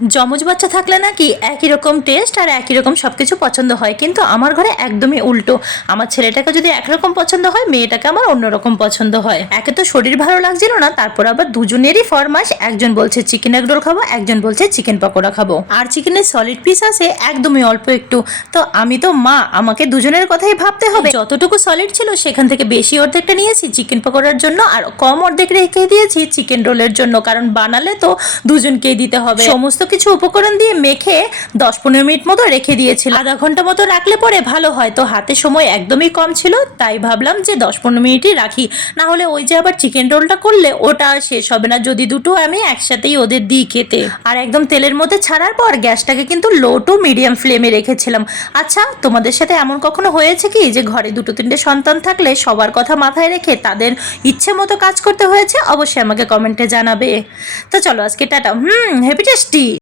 যমজ বাচ্চা থাকলে নাকি একই রকম টেস্ট আর একই রকম সব কিছু পছন্দ হয়, কিন্তু আমার ঘরে একদমই উল্টো। আমার ছেলেটাকে যদি একরকম পছন্দ হয়, মেয়েটাকে আমার অন্যরকম পছন্দ হয়। একে তো শরীর ভালো লাগছিল না, তারপর আবার দুজনেরই ফরমাস। একজন বলছে চিকেন এগ রোল খাবো, একজন বলছে চিকেন পকোড়া খাবো। আর চিকেনের সলিড পিস আছে একদমই অল্প একটু। তো আমি তো মা, আমাকে দুজনের কথাই ভাবতে হবে। যতটুকু সলিড ছিল সেখান থেকে বেশি অর্ধেকটা নিয়েছি চিকেন পকোড়ার জন্য, আর কম অর্ধেক রেখে দিয়েছি চিকেন রোলের জন্য, কারণ বানালে তো দুজনকেই দিতে হবে। সমস্ত কিছু উপকরণ দিয়ে মেখে 10-15 মিনিট মতো রেখে দিয়েছিল। আধা ঘন্টা মতো রাখলে পরে ভালো হয়, তো হাতে সময় একদমই কম ছিল, তাই ভাবলাম যে 10-15 মিনিটই রাখি। না হলে ওই যে আবার চিকেন রোলটা করলে ওটা আর শেষ হবে না, যদি দুটো আমি একসাথেই ওদের দিই খেতে। আর একদম তেলের মধ্যে ছাড়ার পর গ্যাসটাকে কিন্তু লো টু মিডিয়াম ফ্লেমে রেখেছিলাম। আচ্ছা, তোমাদের সাথে এমন কখনো হয়েছে কি যে ঘরে 2-3টে সন্তান থাকলে সবার কথা মাথায় রেখে তাদের ইচ্ছে মতো কাজ করতে হয়েছে? অবশ্যই আমাকে কমেন্টে জানাবে। তো চলো আজকে টাটা। Happy tasty.